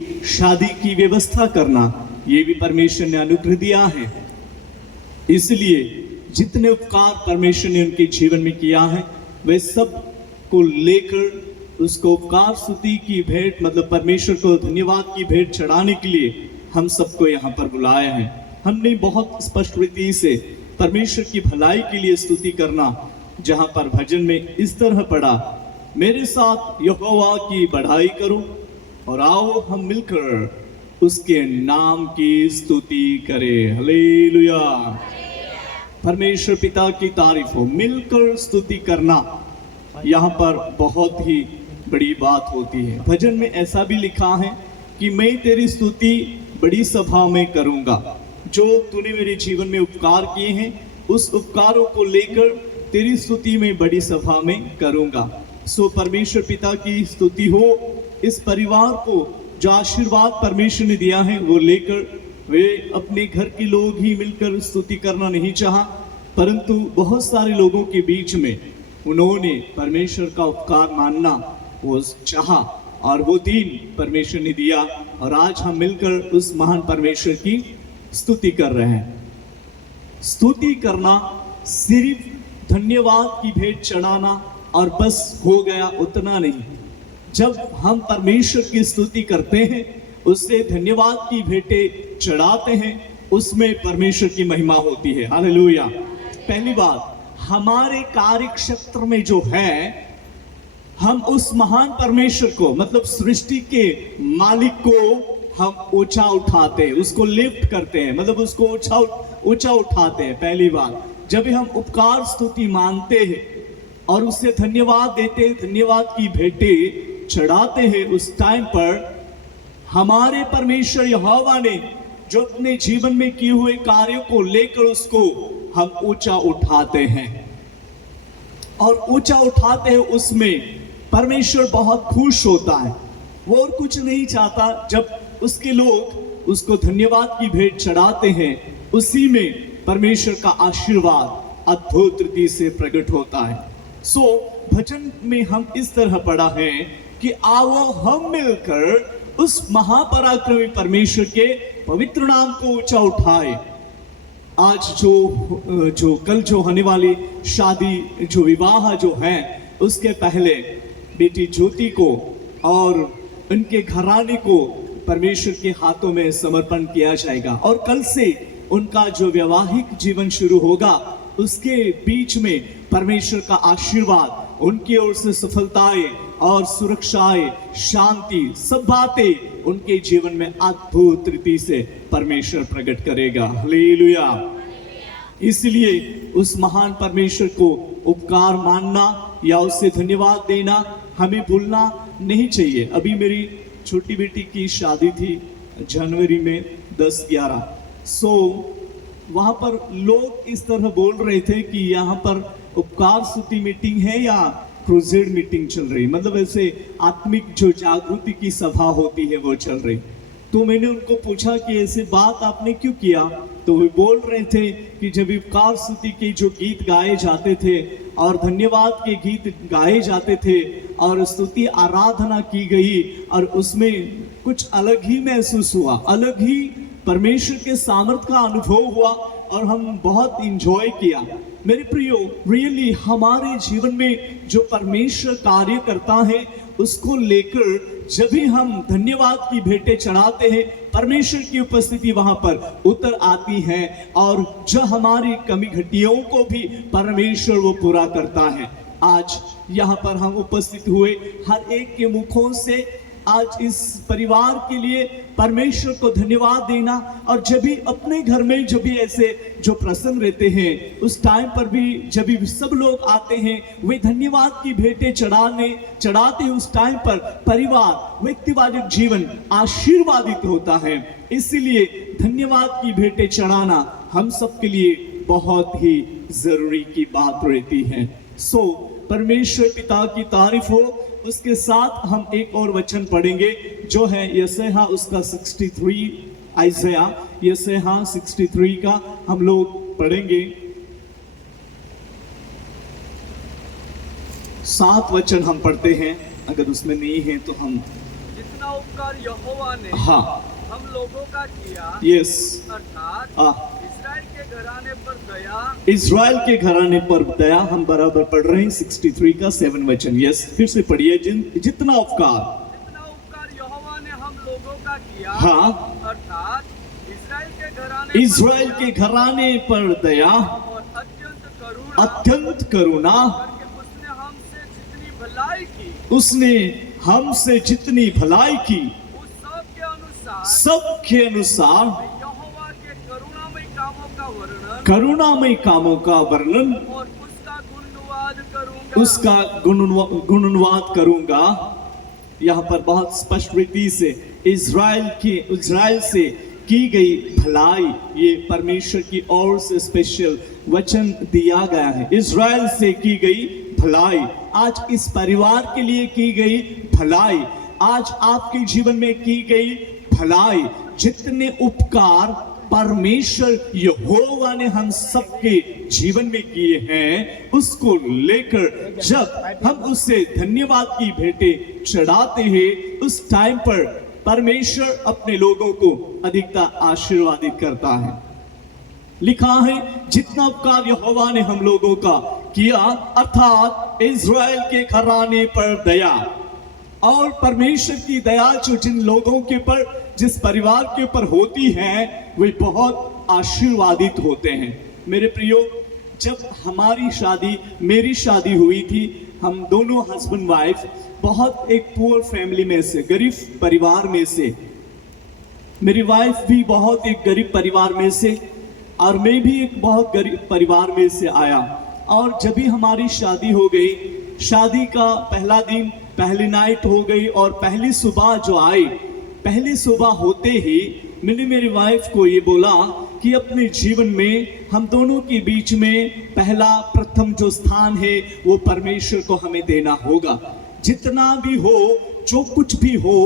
शादी की व्यवस्था करना, ये भी परमेश्वर ने अनुग्रह दिया है। इसलिए जितने उपकार परमेश्वर ने उनके जीवन में किया है, वे सब को लेकर उसको उपकार स्तुति की भेंट, मतलब परमेश्वर को धन्यवाद की भेंट चढ़ाने के लिए हम सबको यहाँ पर बुलाया है। हमने बहुत स्पष्ट रीति से परमेश्वर की भलाई के लिए स्तुति करना, जहाँ पर भजन में इस तरह पढ़ा, मेरे साथ यहोवा की बढ़ाई करो और आओ हम मिलकर उसके नाम की स्तुति करें। हालेलुया। परमेश्वर पिता की तारीफ हो। मिलकर स्तुति करना यहाँ पर बहुत ही बड़ी बात होती है। भजन में ऐसा भी लिखा है कि मैं तेरी स्तुति बड़ी सभा में करूँगा। जो तूने मेरे जीवन में उपकार किए हैं, उस उपकारों को लेकर तेरी स्तुति में बड़ी सभा में करूँगा। सो परमेश्वर पिता की स्तुति हो। इस परिवार को जो आशीर्वाद परमेश्वर ने दिया है वो लेकर वे अपने घर के लोग ही मिलकर स्तुति करना नहीं चाहा, परंतु बहुत सारे लोगों के बीच में उन्होंने परमेश्वर का उपकार मानना वो चाहा और वो दिन परमेश्वर ने दिया, और आज हम मिलकर उस महान परमेश्वर की स्तुति कर रहे हैं। स्तुति करना सिर्फ धन्यवाद की भेंट चढ़ाना और बस हो गया, उतना नहीं। जब हम परमेश्वर की स्तुति करते हैं, उससे धन्यवाद की भेंटें चढ़ाते हैं, उसमें परमेश्वर की महिमा होती है। हालेलुया। पहली बात, हमारे कार्य क्षेत्र में जो है, हम उस महान परमेश्वर को, मतलब सृष्टि के मालिक को हम ऊंचा उठाते हैं, उसको लिफ्ट करते हैं, मतलब उसको ऊंचा उठाते हैं। पहली बात, जब भी हम उपकार स्तुति मानते हैं और उससे धन्यवाद देते हैं, धन्यवाद की भेंटें चढ़ाते हैं, उस टाइम पर हमारे परमेश्वर यहोवा ने जो अपने जीवन में किए हुए कार्यों को लेकर उसको हम ऊंचा उठाते हैं, और ऊंचा उठाते हैं, उसमें परमेश्वर बहुत खुश होता है। वो और कुछ नहीं चाहता। जब उसके लोग उसको धन्यवाद की भेंट चढ़ाते हैं, उसी में परमेश्वर का आशीर्वाद अद्भुत रीति से प्रकट होता है। सो भजन में हम इस तरह पढ़ा है कि आओ हम मिलकर उस महापराक्रमी परमेश्वर के पवित्र नाम को ऊंचा उठाए। आज जो कल जो होने वाली शादी, जो विवाह जो है, उसके पहले बेटी ज्योति को और उनके घराने को परमेश्वर के हाथों में समर्पण किया जाएगा, और कल से उनका जो वैवाहिक जीवन शुरू होगा, उसके बीच में परमेश्वर का आशीर्वाद, उनकी ओर से सफलताएं और सुरक्षाएं, शांति, सब बातें उनके जीवन में अद्भुत रीति से परमेश्वर प्रकट करेगा। हालेलुया। इसलिए उस महान परमेश्वर को उपकार मानना या उससे धन्यवाद देना हमें भूलना नहीं चाहिए। अभी मेरी छोटी बेटी की शादी थी जनवरी में 10-11। सो वहाँ पर लोग इस तरह बोल रहे थे कि यहाँ पर उपकार स्तुति मीटिंग है या क्रूसेड मीटिंग चल रही, मतलब ऐसे आत्मिक जो जागृति की सभा होती है वो चल रही। तो मैंने उनको पूछा कि ऐसे बात आपने क्यों किया, तो वे बोल रहे थे कि जब उपकार स्तुति के जो गीत गाए जाते थे और धन्यवाद के गीत गाए जाते थे और स्तुति आराधना की गई, और उसमें कुछ अलग ही महसूस हुआ, अलग ही परमेश्वर के सामर्थ्य का अनुभव हुआ, और हम बहुत इंजॉय किया। मेरे प्रियो, रियली हमारे जीवन में जो परमेश्वर कार्य करता है, उसको लेकर जब भी हम धन्यवाद की भेंटें चढ़ाते हैं, परमेश्वर की उपस्थिति वहां पर उतर आती है, और जो हमारी कमी घटियों को भी परमेश्वर वो पूरा करता है। आज यहाँ पर हम उपस्थित हुए, हर एक के मुखों से आज इस परिवार के लिए परमेश्वर को धन्यवाद देना, और जब भी अपने घर में जब भी ऐसे जो प्रसंग रहते हैं, उस टाइम पर भी जब भी सब लोग आते हैं, वे धन्यवाद की भेंटें चढ़ाते हैं, उस टाइम पर परिवार, व्यक्तिवादिक जीवन आशीर्वादित होता है। इसीलिए धन्यवाद की भेंटें चढ़ाना हम सबके लिए बहुत ही जरूरी की बात रहती है। सो परमेश्वर पिता की तारीफ हो। उसके साथ हम एक और वचन पढ़ेंगे जो है यशायाह उसका 63, यशायाह 63 का हम लोग पढ़ेंगे। 7 वचन हम पढ़ते हैं, अगर उसमें नहीं है तो हम जितना उपकार यहोवा ने हाँ हम लोगों का किया, यस अर्थात इस्राएल के घराने पर दया, इज़राइल के घराने पर दया, हम बराबर पढ़ रहे हैं 63 का 7 वचन। यस फिर से पढ़िए, जितना उपकार यहोवा ने हम लोगों का किया, हाँ अर्थात इज़राइल के घराने पर दया और अत्यंत करुणा उसने हमसे जितनी भलाई की सबके अनुसार करुणामय कामों का वर्णन और उसका गुणनुवाद करूंगा। यहाँ पर बहुत स्पष्ट रीति से इज़राइल से की गई भलाई, ये परमेश्वर की ओर से स्पेशल वचन दिया गया है। इज़राइल से की गई भलाई, आज इस परिवार के लिए की गई भलाई, आज आपके जीवन में की गई भलाई, जितने उपकार परमेश्वर यहोवा ने हम सबके जीवन में किए हैं, उसको लेकर जब हम उससे धन्यवाद की भेंटें चढ़ाते हैं, उस टाइम पर परमेश्वर अपने लोगों को अधिकता आशीर्वादित करता है। लिखा है जितना उपकार यहोवा ने हम लोगों का किया, अर्थात इज़राइल के घराने पर दया। और परमेश्वर की दया जो जिन लोगों के पर, जिस परिवार के ऊपर होती है, वे बहुत आशीर्वादित होते हैं। मेरे प्रियो, जब हमारी शादी, मेरी शादी हुई थी, हम दोनों हस्बैंड वाइफ बहुत एक पुअर फैमिली में से, गरीब परिवार में से, मेरी वाइफ भी बहुत एक गरीब परिवार में से और मैं भी एक बहुत गरीब परिवार में से आया। और जब भी हमारी शादी हो गई, शादी का पहला दिन, पहली नाइट हो गई और पहली सुबह जो आई, पहली सुबह होते ही मैंने मेरी वाइफ को ये बोला कि अपने जीवन में हम दोनों के बीच में पहला प्रथम जो स्थान है वो परमेश्वर को हमें देना होगा। जितना भी हो, जो कुछ भी हो,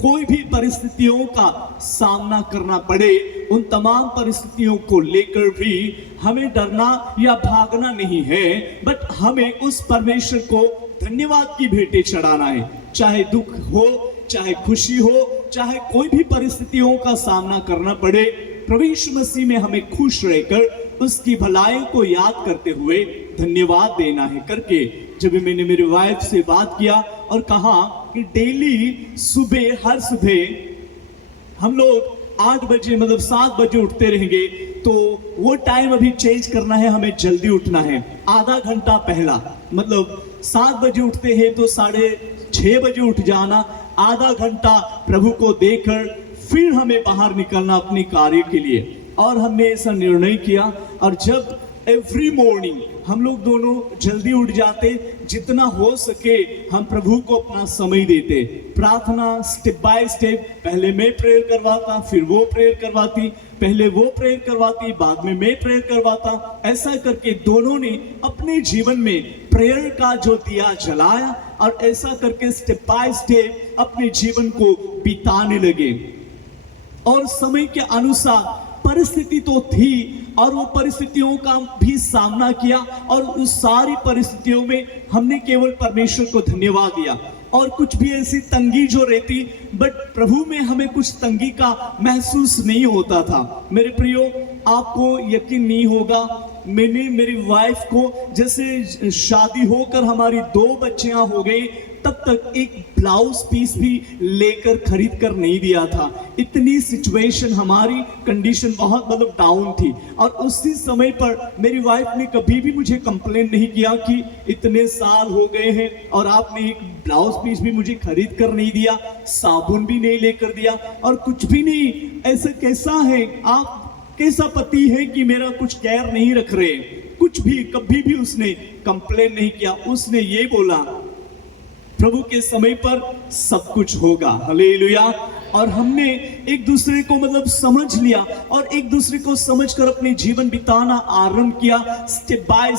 कोई भी परिस्थितियों का सामना करना पड़े, उन तमाम परिस्थितियों को लेकर भी हमें डरना या भागना नहीं है, बट हमें उस परमेश्वर को धन्यवाद की भेंटें चढ़ाना है। चाहे दुख हो, चाहे खुशी हो, चाहे कोई भी परिस्थितियों का सामना करना पड़े, प्रभु यीशु मसीह में हमें खुश रहकर उसकी भलाई को याद करते हुए धन्यवाद देना है करके जब मैंने मेरी वाइफ से बात किया और कहा कि डेली सुबह, हर सुबह हम लोग 8 बजे मतलब 7 बजे उठते रहेंगे, तो वो टाइम अभी चेंज करना है, हमें जल्दी उठना है। आधा घंटा पहला, मतलब 7 बजे उठते हैं तो 6:30 बजे उठ जाना, आधा घंटा प्रभु को देकर फिर हमें बाहर निकलना अपने कार्य के लिए। और हमने ऐसा निर्णय किया, और जब एवरी मॉर्निंग हम लोग दोनों जल्दी उठ जाते, जितना हो सके हम प्रभु को अपना समय देते, प्रार्थना स्टेप बाय स्टेप, पहले मैं प्रेयर करवाता, फिर वो प्रेयर करवाती, पहले वो प्रेयर करवाती, बाद में मैं प्रेयर करवाता। ऐसा करके दोनों ने अपने जीवन में प्रेयर का जो दिया जलाया, और ऐसा करके स्टेप बाय स्टेप अपने जीवन को बिताने लगे। और समय के अनुसार परिस्थिति तो थी, और वो परिस्थितियों का भी सामना किया, और उस सारी परिस्थितियों में हमने केवल परमेश्वर को धन्यवाद दिया। और कुछ भी ऐसी तंगी जो रहती, बट प्रभु में हमें कुछ तंगी का महसूस नहीं होता था। मेरे प्रियो, आपको यकीन नहीं होगा, मैंने मेरी वाइफ को जैसे शादी होकर हमारी 2 बच्चियां हो गई, तब तक एक ब्लाउज पीस भी लेकर खरीद कर नहीं दिया था। इतनी सिचुएशन, हमारी कंडीशन बहुत मतलब डाउन थी। और उसी समय पर मेरी वाइफ ने कभी भी मुझे कंप्लेन नहीं किया कि इतने साल हो गए हैं और आपने एक ब्लाउज पीस भी मुझे खरीद कर नहीं दिया, साबुन भी नहीं लेकर दिया, और कुछ भी नहीं। ऐसा कैसा है, आप कैसा पति है कि मेरा कुछ केयर नहीं रख रहे? कुछ भी, कभी भी उसने कंप्लेन नहीं किया। उसने ये बोला, प्रभु के समय पर सब कुछ होगा। हालेलुया। और हमने एक दूसरे को मतलब समझ लिया, और एक दूसरे को समझकर अपने जीवन बिताना आरंभ किया, स्टेप बाय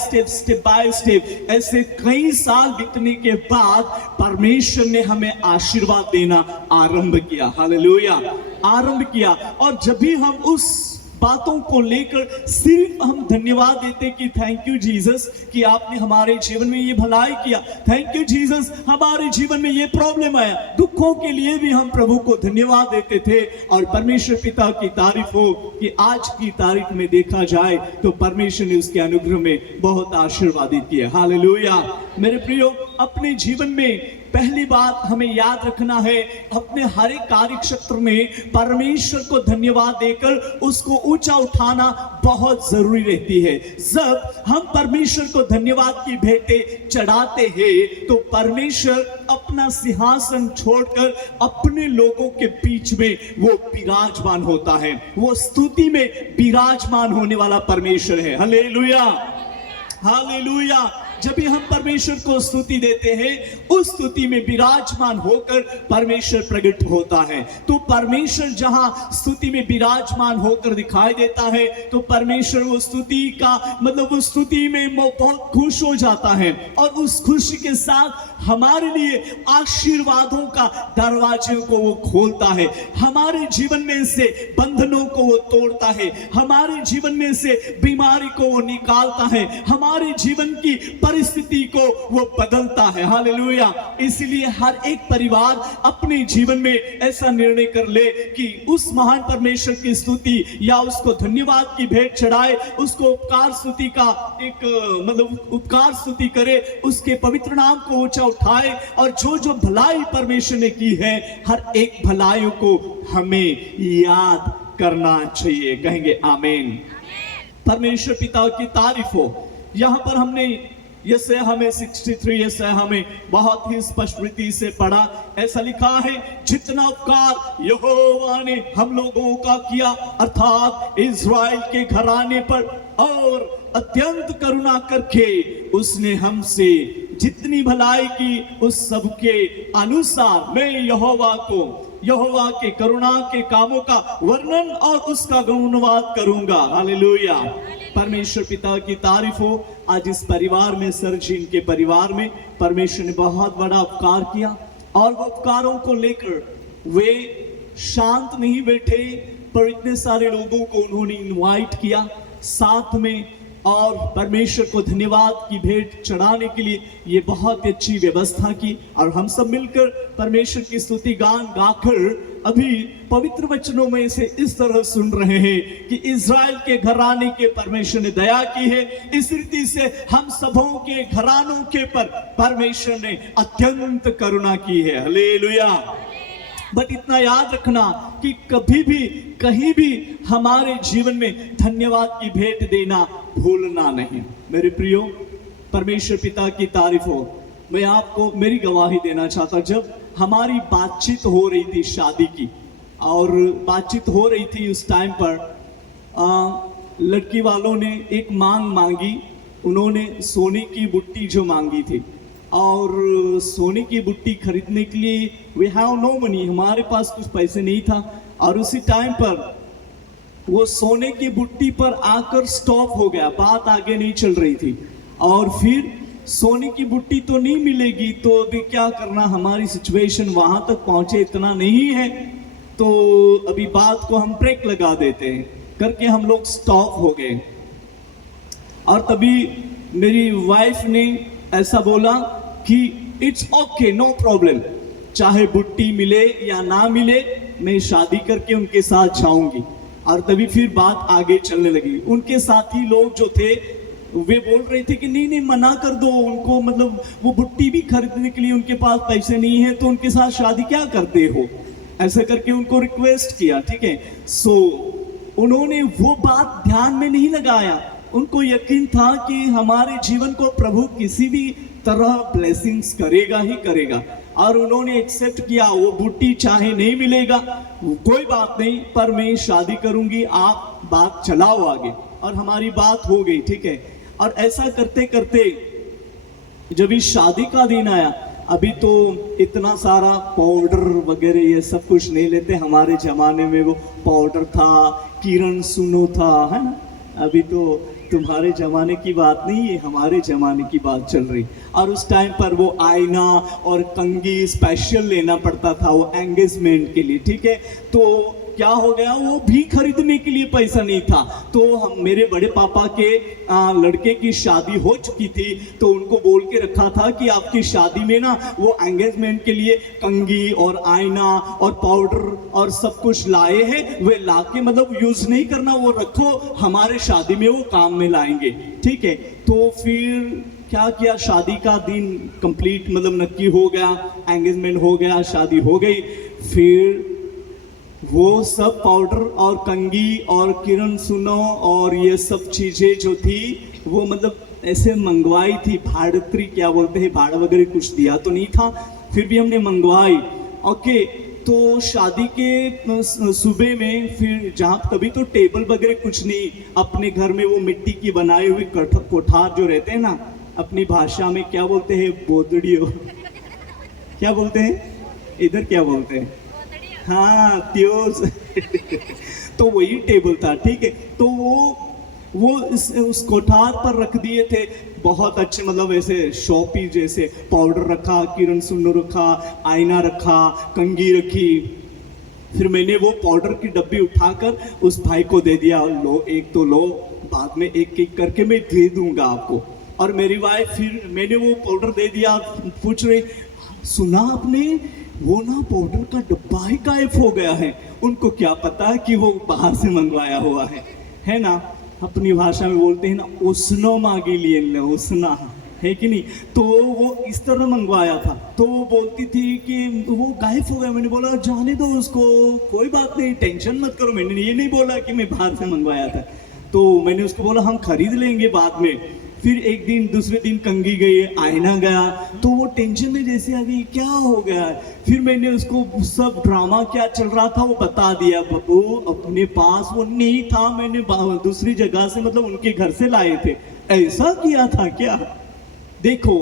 स्टेप। ऐसे कई साल बीतने के बाद परमेश्वर ने हमें आशीर्वाद देना आरंभ किया। हालेलुया, आरंभ किया। और जब भी हम उस बातों को लेकर सिर्फ हम धन्यवाद देते कि थैंक यू जीसस कि आपने हमारे जीवन में ये भलाई किया, थैंक यू जीसस हमारे जीवन में ये प्रॉब्लम आया, दुखों के लिए भी हम प्रभु को धन्यवाद देते थे। और परमेश्वर पिता की तारीफ हो कि आज की तारीख में देखा जाए तो परमेश्वर ने उसके अनुग्रह में बहुत आशीर्वादित किया। हालेलुया। मेरे प्रियो, अपने जीवन में पहली बात हमें याद रखना है, अपने हर एक कार्य क्षेत्र में परमेश्वर को धन्यवाद देकर उसको ऊंचा उठाना बहुत जरूरी रहती है। जब हम परमेश्वर को धन्यवाद की भेंटें चढ़ाते हैं तो परमेश्वर अपना सिंहासन छोड़कर अपने लोगों के बीच में वो विराजमान होता है। वो स्तुति में विराजमान होने वाला परमेश्वर है। Hallelujah, hallelujah. जब भी हम परमेश्वर को स्तुति देते हैं, उस स्तुति में विराजमान होकर परमेश्वर प्रकट होता है। तो परमेश्वर जहां स्तुति में विराजमान होकर दिखाई देता है तो परमेश्वर वो स्तुति का मतलब उस स्तुति में बहुत खुश हो जाता है और उस खुशी के साथ हमारे लिए आशीर्वादों का दरवाजे को वो खोलता है, हमारे जीवन में से बंधनों को वो तोड़ता है, हमारे जीवन में से बीमारी को वो निकालता है, हमारे जीवन की परिस्थिति को वो बदलता है। हालेलुया। इसलिए हर एक परिवार अपने जीवन में ऐसा निर्णय कर ले कि उस महान परमेश्वर की स्तुति या उसको धन्यवाद की भेंट चढ़ाए, उसको उपकार स्तुति का एक मतलब उपकार स्तुति करे, उसके पवित्र नाम को ऊंचा उठाए और जो जो भलाई परमेश्वर ने की है हर एक भलाइयों को हमें याद करना चाहिए। कहेंगे आमीन। परमेश्वर पिता की तारीफ हो। यहाँ पर हमने यशायाह हमें 63 यशायाह हमें बहुत ही स्पष्ट रीति से पढ़ा। ऐसा लिखा है, जितना उपकार यहोवा ने हम लोगों का किया अर्थात इज़राइल के घराने पर और अत्यंत करुणा करके उसने हमसे जितनी भलाई की उस सब के अनुसार मैं यहोवा के करुणा के कामों का वर्णन और उसका गुणवाद करूंगा। हालेलुया। परमेश्वर पिता की तारीफ हो। आज इस परिवार में सरजीन के परिवार में परमेश्वर ने बहुत बड़ा उपकार किया और वो उपकारों को लेकर वे शांत नहीं बैठे पर इतने सारे लोगों को उन्होंने इनवाइट किया साथ में और परमेश्वर को धन्यवाद की भेंट चढ़ाने के लिए ये बहुत अच्छी व्यवस्था की और हम सब मिलकर परमेश्वर की स्तुति गान गाकर अभी पवित्र वचनों में से इस तरह सुन रहे हैं कि इज़राइल के घराने के परमेश्वर ने दया की है। इस रीति से हम सबों के घरानों के पर परमेश्वर ने अत्यंत करुणा की है। हालेलुया। बट इतना याद रखना कि कभी भी कहीं भी हमारे जीवन में धन्यवाद की भेंट देना भूलना नहीं। मेरे प्रियो, परमेश्वर पिता की तारीफ हो। मैं आपको मेरी गवाही देना चाहता, जब हमारी बातचीत हो रही थी शादी की और बातचीत हो रही थी उस टाइम पर लड़की वालों ने एक मांगी। उन्होंने सोने की बुट्टी जो मांगी थी और सोने की बुट्टी खरीदने के लिए वी हैव नो मनी, हमारे पास कुछ पैसे नहीं था और उसी टाइम पर वो सोने की बुट्टी पर आकर स्टॉप हो गया, बात आगे नहीं चल रही थी और फिर सोने की बुट्टी तो नहीं मिलेगी तो अभी क्या करना, हमारी सिचुएशन वहां तक पहुंचे इतना नहीं है तो अभी बात को हम ब्रेक लगा देते हैं करके हम लोग स्टॉप हो गए। और तभी मेरी वाइफ ने ऐसा बोला कि इट्स ओके, नो प्रॉब्लम, चाहे बुट्टी मिले या ना मिले मैं शादी करके उनके साथ जाऊंगी। और तभी फिर बात आगे चलने लगी। उनके साथी लोग जो थे वे बोल रहे थे कि नहीं मना कर दो उनको, मतलब वो बुट्टी भी खरीदने के लिए उनके पास पैसे नहीं है तो उनके साथ शादी क्या करते हो, ऐसा करके उनको रिक्वेस्ट किया। ठीक है, सो उन्होंने वो बात ध्यान में नहीं लगाया। उनको यकीन था कि हमारे जीवन को प्रभु किसी भी तरह ब्लेसिंग्स करेगा ही करेगा और उन्होंने एक्सेप्ट किया। वो बुट्टी चाहे नहीं मिलेगा कोई बात नहीं, पर मैं शादी करूंगी, आप बात चलाओ आगे। और हमारी बात हो गई। ठीक है, और ऐसा करते करते जब इस शादी का दिन आया, अभी तो इतना सारा पाउडर वगैरह ये सब कुछ नहीं लेते, हमारे जमाने में वो पाउडर था, किरण सुनो था, है ना। अभी तो तुम्हारे जमाने की बात नहीं, ये हमारे जमाने की बात चल रही। और उस टाइम पर वो आईना और कंघी स्पेशल लेना पड़ता था वो एंगेजमेंट के लिए, ठीक है। तो क्या हो गया, वो भी खरीदने के लिए पैसा नहीं था। तो हम मेरे बड़े पापा के लड़के की शादी हो चुकी थी, तो उनको बोल के रखा था कि आपकी शादी में ना वो एंगेजमेंट के लिए कंघी और आईना और पाउडर और सब कुछ लाए हैं, वे लाके मतलब यूज नहीं करना, वो रखो, हमारे शादी में वो काम में लाएंगे, ठीक है। तो फिर क्या किया, शादी का दिन कंप्लीट मतलब नक्की हो गया, एंगेजमेंट हो गया, शादी हो गई। फिर वो सब पाउडर और कंघी और किरण सुनो और ये सब चीजें जो थी वो मतलब ऐसे मंगवाई थी, भाड़त्री क्या बोलते हैं, भाड़ा वगैरह कुछ दिया तो नहीं था, फिर भी हमने मंगवाई। ओके, तो शादी के सुबह में फिर जहाँ तभी तो टेबल वगैरह कुछ नहीं, अपने घर में वो मिट्टी की बनाई हुई कोठार जो रहते हैं ना, अपनी भाषा में क्या बोलते हैं, बोदड़ियो क्या बोलते हैं, इधर क्या बोलते हैं, हाँ त्योस तो वही टेबल था, ठीक है। तो वो उस कोठार पर रख दिए थे, बहुत अच्छे मतलब ऐसे शॉपी जैसे, पाउडर रखा, किरण सुन्नो रखा, आईना रखा, कंघी रखी। फिर मैंने वो पाउडर की डब्बी उठाकर उस भाई को दे दिया, लो एक तो लो, बाद में एक एक करके मैं दे दूंगा आपको। और मेरी वाइफ, फिर मैंने वो पाउडर दे दिया, पूछ रही सुना आपने वो ना पाउडर का डब्बा ही गायब हो गया है। उनको क्या पता कि वो बाहर से मंगवाया हुआ है ना। अपनी भाषा में बोलते हैं ना, उसनो मांगी लिए उसना, है कि नहीं। तो वो इस तरह मंगवाया था, तो वो बोलती थी कि वो गायब हो गया। मैंने बोला जाने दो उसको, कोई बात नहीं, टेंशन मत करो। मैंने ये नहीं बोला कि मैं बाहर से मंगवाया था, तो मैंने उसको बोला हम खरीद लेंगे बाद में। फिर एक दिन, दूसरे दिन कंघी गई, आईना गया, तो वो टेंशन में जैसे आ गई, क्या हो गया। फिर मैंने उसको सब ड्रामा क्या चल रहा था वो बता दिया, बब्बू अपने पास वो नहीं था, मैंने दूसरी जगह से मतलब उनके घर से लाए थे, ऐसा किया था क्या। देखो,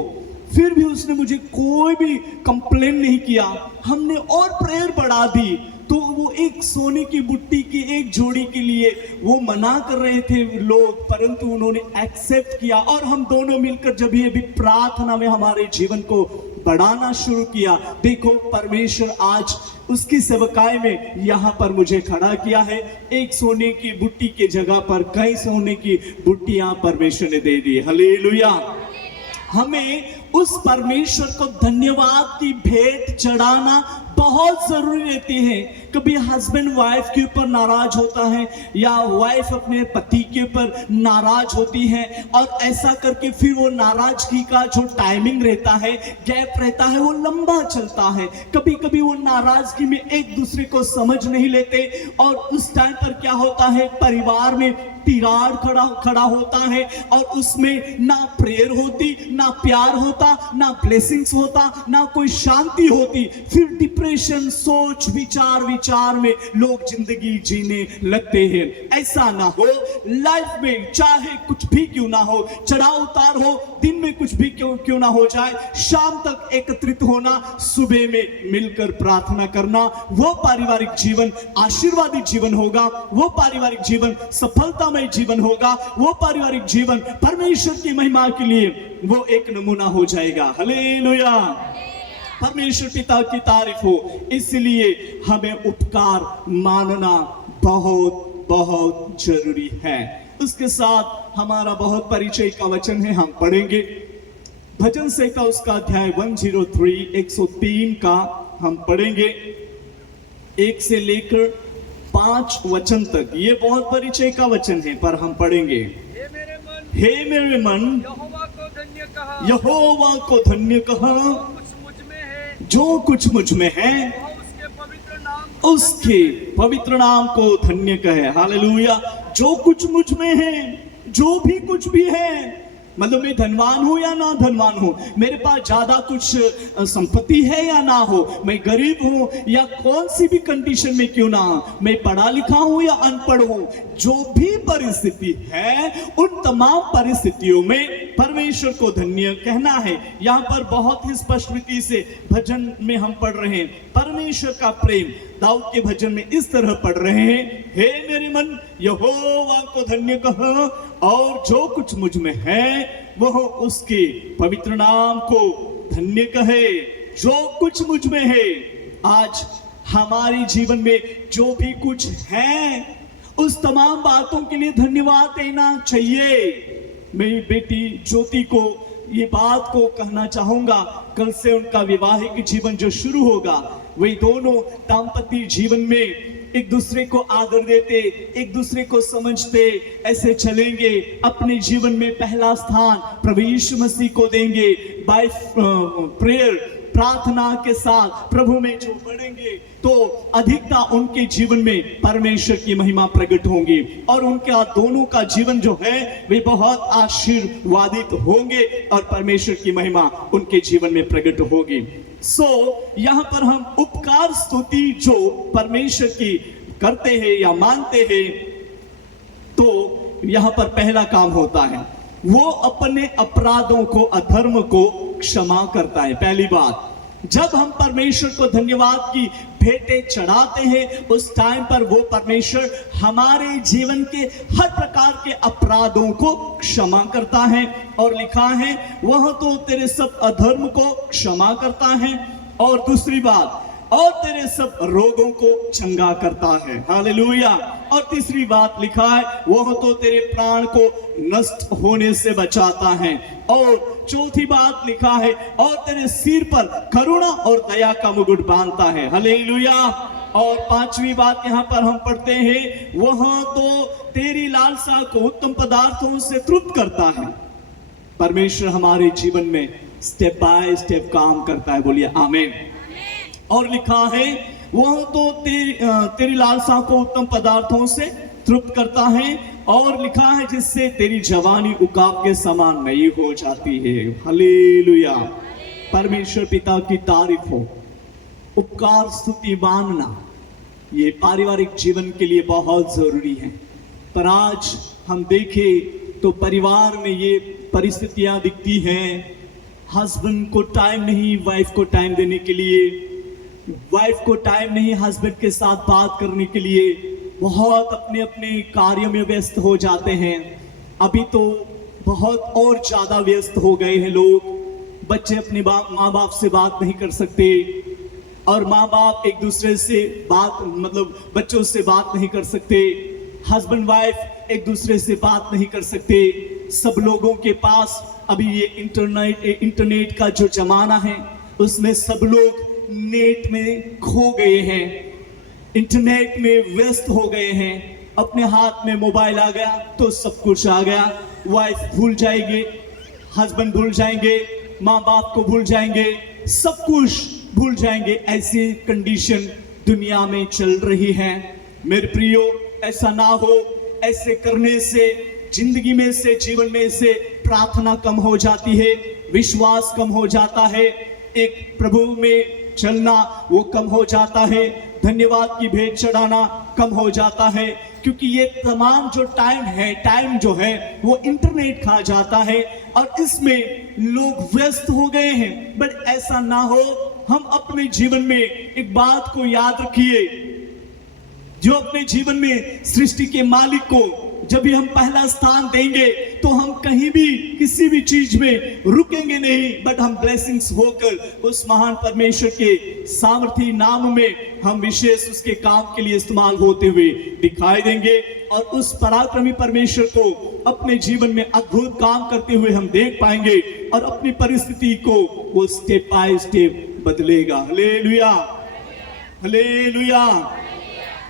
फिर भी उसने मुझे कोई भी कंप्लेन नहीं किया, हमने और प्रेयर बढ़ा दी। तो वो एक सोने की बुट्टी की एक जोड़ी के लिए वो मना कर रहे थे लोग, परंतु उन्होंने एक्सेप्ट किया, और हम दोनों मिलकर जब ये भी प्रार्थना में हमारे जीवन को बढ़ाना शुरू किया, देखो परमेश्वर आज उसकी सेवकाई में यहाँ पर मुझे खड़ा किया है। एक सोने की बुट्टी के जगह पर कई सोने की बुट्टियां परमेश्वर ने दे दी। हालेलुया। हमें उस परमेश्वर को धन्यवाद की भेंट चढ़ाना बहुत जरूरी रहती है। कभी हस्बैंड वाइफ के ऊपर नाराज होता है, या वाइफ अपने पति के ऊपर नाराज होती है, और ऐसा करके फिर वो नाराजगी का जो टाइमिंग रहता है, गैप रहता है, वो लंबा चलता है। कभी कभी वो नाराजगी में एक दूसरे को समझ नहीं लेते, और उस टाइम पर क्या होता है, परिवार में तिराड़ खड़ा होता है, और उसमें ना प्रेयर होती, ना प्यार होता, ना ब्लेसिंग्स होता, ना कोई शांति होती। फिर डिप्रेशन, सोच विचार में लोग जिंदगी जीने लगते हैं। ऐसा ना हो, लाइफ में चाहे कुछ भी क्यों ना हो, चढ़ाव उतार हो, दिन में कुछ भी क्यों ना हो जाए, शाम तक एकत्रित होना, सुबह में मिलकर प्रार्थना करना, वो पारिवारिक जीवन आशीर्वादित जीवन होगा, वो पारिवारिक जीवन सफलता जीवन होगा, वो पारिवारिक जीवन परमेश्वर की महिमा के लिए वो एक नमूना हो जाएगा। हालेलुया। परमेश्वर पिता की तारीफ हो। इसलिए हमें उपकार मानना बहुत बहुत जरूरी है। उसके साथ हमारा बहुत परिचय का वचन है, हम पढ़ेंगे भजन संहिता उसका अध्याय 103 103 का हम पढ़ेंगे 1 से लेकर 5 वचन तक। ये बहुत परिचय का वचन है, पर हम पढ़ेंगे। हे मेरे मन यहोवा को धन्य कहा, यहोवा को धन्य कहा, जो कुछ मुझ में है उसके पवित्र नाम को धन्य कहे। हालेलुया। जो कुछ मुझ में है, जो भी कुछ भी है, मतलब मैं धनवान हूं या ना धनवान हूं, मेरे पास ज्यादा कुछ संपत्ति है या ना हो, मैं गरीब हूं या कौन सी भी कंडीशन में क्यों ना, मैं पढ़ा लिखा हूं या अनपढ़ हूं, जो भी परिस्थिति है, उन तमाम परिस्थितियों में परमेश्वर को धन्य कहना है। यहाँ पर बहुत ही स्पष्ट रीति से भजन में हम पढ़ रहे हैं, परमेश्वर का प्रेम दाऊद के भजन में इस तरह पढ़ रहे हैं, हे मेरे मन यहोवा को धन्य कह, और जो कुछ मुझ में है वह उसके पवित्र नाम को धन्य कहे। जो कुछ मुझ में है, आज हमारे जीवन में जो भी कुछ है उस तमाम बातों के लिए धन्यवाद देना चाहिए। मेरी बेटी ज्योति को ये बात को कहना चाहूंगा, कल से उनका वैवाहिक जीवन जो शुरू होगा, वे दोनों दाम्पत्य जीवन में एक दूसरे को आदर देते, एक दूसरे को समझते ऐसे चलेंगे। अपने जीवन में पहला स्थान प्रभु यीशु मसीह को देंगे। बाय प्रेयर, प्रार्थना के साथ प्रभु में जो बढ़ेंगे तो अधिकता उनके जीवन में परमेश्वर की महिमा प्रकट होंगी, और उनका दोनों का जीवन जो है वे बहुत आशीर्वादित होंगे और परमेश्वर की महिमा उनके जीवन में प्रकट होगी। यहाँ पर हम उपकार स्तुति जो परमेश्वर की करते हैं या मानते हैं, तो यहाँ पर पहला काम होता है वो अपने अपराधों को, अधर्म को क्षमा करता है। पहली बात, जब हम परमेश्वर को धन्यवाद की भेंटें चढ़ाते हैं उस टाइम पर वो परमेश्वर हमारे जीवन के हर प्रकार के अपराधों को क्षमा करता है, और लिखा है वह तो तेरे सब अधर्म को क्षमा करता है, और दूसरी बात, और तेरे सब रोगों को चंगा करता है। हालेलुया। और तीसरी बात लिखा है वह तो तेरे प्राण को नष्ट होने से बचाता है, और चौथी बात लिखा है और तेरे सिर पर करुणा और दया का मुकुट बांधता है। हालेलुया। और पांचवी बात यहाँ पर हम पढ़ते हैं, वह तो तेरी लालसा को उत्तम पदार्थों से तृप्त करता है। परमेश्वर हमारे जीवन में स्टेप बाय स्टेप काम करता है, बोलिए आमीन। और लिखा है वह तो तेरी लालसा को उत्तम पदार्थों से तृप्त करता है, और लिखा है जिससे तेरी जवानी उकाब के समान नई हो जाती है। हालेलुया। परमेश्वर पिता की तारीफ हो। उपकार स्तुति मानना ये पारिवारिक जीवन के लिए बहुत जरूरी है, पर आज हम देखें तो परिवार में ये परिस्थितियां दिखती हैं। हस्बैंड को टाइम नहीं वाइफ को टाइम देने के लिए, वाइफ को टाइम नहीं हस्बैंड के साथ बात करने के लिए, बहुत अपने अपने कार्यों में व्यस्त हो जाते हैं। अभी तो बहुत और ज्यादा व्यस्त हो गए हैं लोग। बच्चे अपने माँ बाप से बात नहीं कर सकते, और माँ बाप एक दूसरे से बात बच्चों से बात नहीं कर सकते। हस्बैंड वाइफ एक दूसरे से बात नहीं कर सकते। सब लोगों के पास अभी ये इंटरनेट का जो जमाना है उसमें सब लोग नेट में खो गए हैं, इंटरनेट में व्यस्त हो गए हैं। अपने हाथ में मोबाइल आ गया तो सब कुछ आ गया। वाइफ भूल जाएंगे, हस्बैंड भूल जाएंगे, माँ बाप को भूल जाएंगे, सब कुछ भूल जाएंगे। ऐसी कंडीशन दुनिया में चल रही है। मेरे प्रियो, ऐसा ना हो। ऐसे करने से जिंदगी में से, जीवन में से प्रार्थना कम हो जाती है, विश्वास कम हो जाता है, एक प्रभु में चलना वो कम हो जाता है, धन्यवाद की भेंट चढ़ाना कम हो जाता है, क्योंकि ये तमाम जो टाइम जो है वो इंटरनेट खा जाता है, और इसमें लोग व्यस्त हो गए हैं। बट ऐसा ना हो। हम अपने जीवन में एक बात को याद रखिए, जो अपने जीवन में सृष्टि के मालिक को जब भी हम पहला स्थान देंगे तो हम कहीं भी किसी भी चीज में रुकेंगे नहीं, बट हम ब्लेसिंग्स होकर उस महान परमेश्वर के सामर्थी नाम में हम विशेष उसके काम के लिए इस्तेमाल होते हुए दिखाई देंगे, और उस पराक्रमी परमेश्वर को अपने जीवन में अद्भुत काम करते हुए हम देख पाएंगे, और अपनी परिस्थिति को वो स्टेप बाय स्टेप बदलेगा। Hallelujah, hallelujah.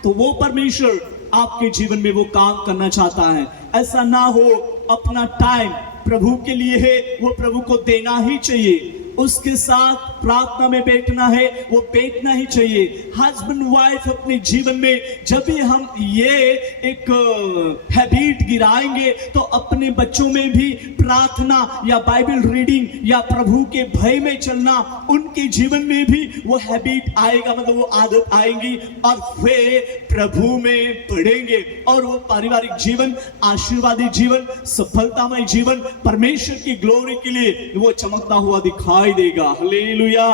तो वो परमेश्वर आपके जीवन में वो काम करना चाहता है। ऐसा ना हो अपना टाइम प्रभु के लिए है, वो प्रभु को देना ही चाहिए। उसके साथ प्रार्थना में बैठना है, वो बैठना ही चाहिए। हस्बैंड वाइफ अपने जीवन में जब भी हम ये एक हैबिट गिराएंगे तो अपने बच्चों में भी प्रार्थना या बाइबल रीडिंग या प्रभु के भय में चलना, उनके जीवन में भी वो हैबिट आएगा, वो आदत आएगी, और वे प्रभु में बढ़ेंगे, और वो पारिवारिक जीवन, आशीर्वादी जीवन, सफलतामय जीवन, परमेश्वर की ग्लोरी के लिए वो चमकता हुआ दिखाई देगा। हालेलुया।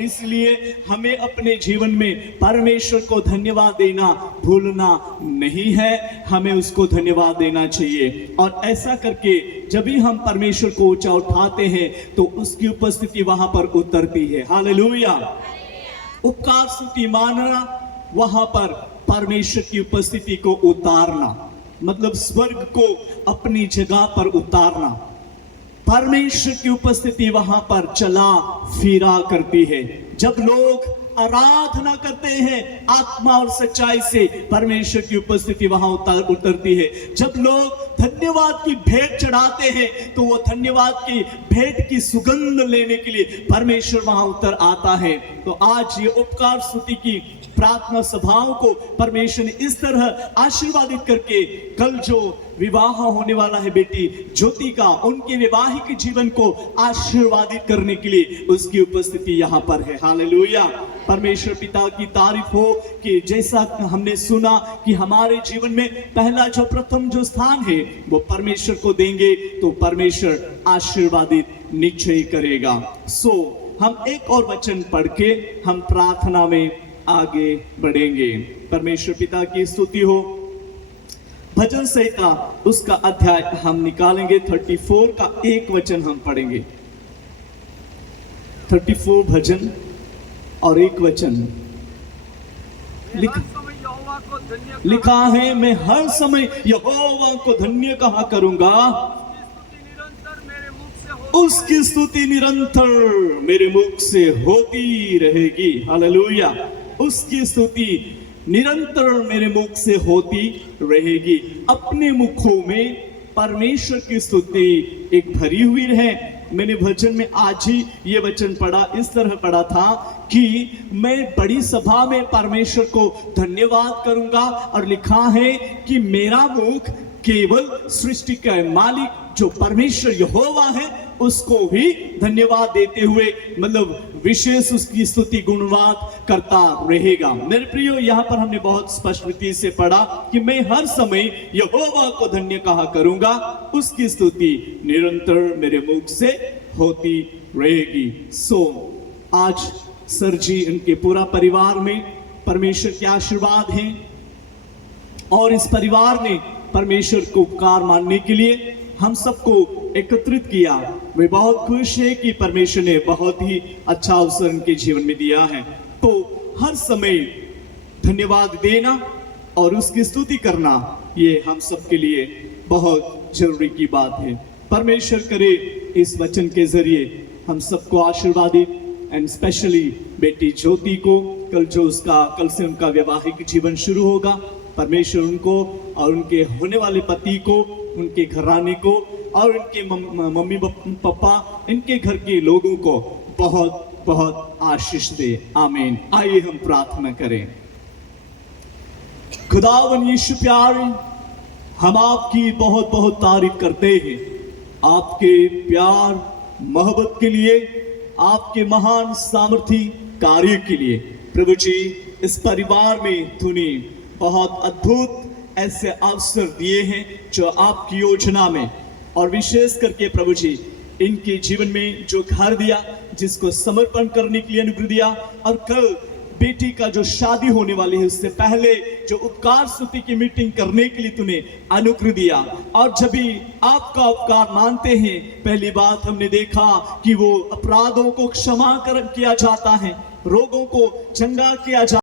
इसलिए हमें अपने जीवन में परमेश्वर को धन्यवाद देना भूलना नहीं है, हमें उसको धन्यवाद देना चाहिए। और ऐसा करके जब भी हम परमेश्वर को ऊंचा उठाते हैं तो उसकी उपस्थिति वहां पर उतरती है। हालेलुया। उपकार स्तुति मानना, वहां पर परमेश्वर की उपस्थिति को उतारना, मतलब स्वर्ग को अपनी जगह पर उतारना। परमेश्वर की उपस्थिति वहां पर चला फिरा करती है। जब लोग आराधना करते हैं आत्मा और सच्चाई से, परमेश्वर की उपस्थिति वहां उतरती है। जब लोग धन्यवाद की भेंट चढ़ाते हैं तो वो धन्यवाद की भेंट की सुगंध लेने के लिए परमेश्वर वहां उतर आता है। तो आज ये उपकार स्तुति की प्रार्थना सभाओं को परमेश्वर ने इस तरह आशीर्वादित करके, कल जो विवाह होने वाला है बेटी ज्योति का, उनके वैवाहिक जीवन को आशीर्वादित करने के लिए उसकी उपस्थिति यहाँ पर है। हालेलुया। परमेश्वर पिता की तारीफ हो कि जैसा हमने सुना कि हमारे जीवन में पहला जो प्रथम जो स्थान है वो परमेश्वर को देंगे तो परमेश्वर आशीर्वादित निश्चय करेगा। हम एक और वचन पढ़ के हम प्रार्थना में आगे बढ़ेंगे। परमेश्वर पिता की स्तुति हो। भजन संहिता उसका अध्याय हम निकालेंगे, 34 का एक वचन हम पढ़ेंगे। 34 भजन और एक वचन लिखा है, मैं हर समय यहोवा को धन्य कहा करूंगा, उसकी स्तुति निरंतर मेरे मुख से होती रहेगी। हालेलुया। उसकी स्तुति निरंतर मेरे मुख से होती रहेगी। अपने मुखों में परमेश्वर की स्तुति एक भरी हुई है। मैंने भजन में आज ही ये वचन पढ़ा, इस तरह पढ़ा था कि मैं बड़ी सभा में परमेश्वर को धन्यवाद करूंगा, और लिखा है कि मेरा मुख केवल सृष्टि का मालिक जो परमेश्वर यहोवा है उसको भी धन्यवाद देते हुए, मतलब विशेष उसकी स्तुति गुणवाद करता रहेगा। मेरे प्रियो, यहाँ पर हमने बहुत स्पष्ट रीति से पढ़ा कि मैं हर समय यहोवा को धन्य कहा करूंगा, उसकी स्तुति निरंतर मेरे मुख से होती रहेगी। आज सर जी, उनके पूरा परिवार में परमेश्वर के आशीर्वाद हैं, और इस परिवार ने परमेश्वर को उपकार मानने के लिए हम सबको एकत्रित किया। वे बहुत खुश है कि परमेश्वर ने बहुत ही अच्छा अवसर उनके जीवन में दिया है। तो हर समय धन्यवाद देना और उसकी स्तुति करना, ये हम सबके लिए बहुत जरूरी की बात है। परमेश्वर करे इस वचन के जरिए हम सबको आशीर्वादित, एंड स्पेशली बेटी ज्योति को, कल से उनका वैवाहिक जीवन शुरू होगा। परमेश्वर उनको और उनके होने वाले पति को, उनके घराने को और उनके मम्मी पापा, इनके घर के लोगों को बहुत बहुत आशीष दे। आमीन। आइए हम प्रार्थना करें। खुदावन यीशु प्यारे, हम आपकी बहुत बहुत तारीफ करते हैं, आपके प्यार मोहब्बत के लिए, आपके महान सामर्थी कार्य के लिए। प्रभु जी, इस परिवार में तूने बहुत अद्भुत ऐसे अवसर दिए हैं जो आपकी योजना में, और विशेष करके प्रभु जी इनके जीवन में जो घर दिया, जिसको समर्पण करने के लिए अनुग्रह दिया, और कल बेटी का जो शादी होने वाली है उससे पहले जो उपकार स्तुति की मीटिंग करने के लिए तूने अनुग्रह दिया। और जब भी आपका उपकार मानते हैं, पहली बात हमने देखा कि वो अपराधों को क्षमा किया जाता है, रोगों को चंगा किया जाता है।